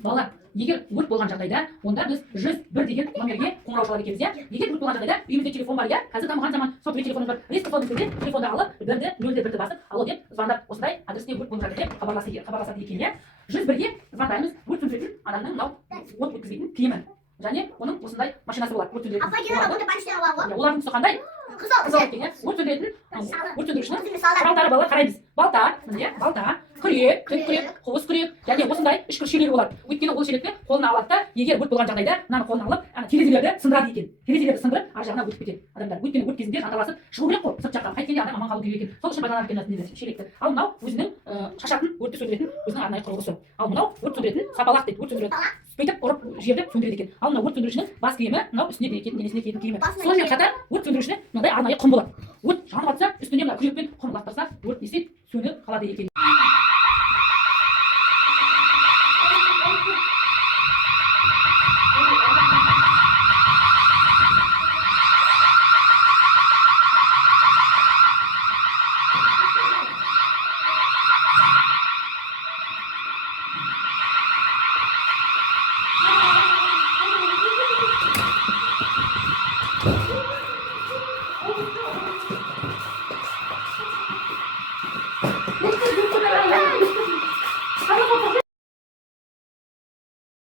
Балалар, егер өрт болған жағдайда, онда біз 101 деген номерге қоңырау шалады екенбіз, иә? Егер өрт болған жағдайда, үйімізде телефон бар, иә? Қазір дамыған заман, сотовый телефонымыз бар. Резко фонымызда телефонды алып, 1-ді, 0-ді, 1-ді басып, алло деп звондап, осындай адресте өрт болып жатыр деп хабарласады екен, иә? 101-ге звондаймыз, өрт сөндіретін адамның мынау от өткізбейтін киімі. Және оның осындай машинасы болады, өрт сөндіретін. Апа, келе работа почти алады. Олардың түсі қандай? Қызыл екен, иә? Өрт сөндірушінің құралдары балалар қараймыз. Балта, міне, балта, күрек, тік күрек, қуыс күрек, және осындай ішкі шелегі болады. Өйткені ол шелекті қолына алады да, егер өрт болған жағдайда, мынаны қолына алып, терезелерді сындырады екен. Терезелерді сындырып, ар жағына өтіп кетеді адамдар. Өйткені өрт кезінде жанталасып шығу керек қой, сырт жаққа. Қайткенде адам аман қалу керек екен. Сол үшін пайдаланып кеткен шелекті. Ал мынау өзінің шашатын, өртті сөндіретін өзінің арнайы құрылғысы. Ал мынау өрт сөндіретін сапалақ дейді, өрт сөндіреді. Сөйтіп ұрып жерді сөндіреді екен. Ал мынау өрт сөндірушінің бас киімі, мынау үстіне киетін, денесіне киетін киімі. Сонымен қатар өрт сөндірушіне мынандай арнайы құм болады. Өрт жанып жатса, үстіне мына күрекпен құм лақтырса, өрт не істейді? Сөніп қалады екен.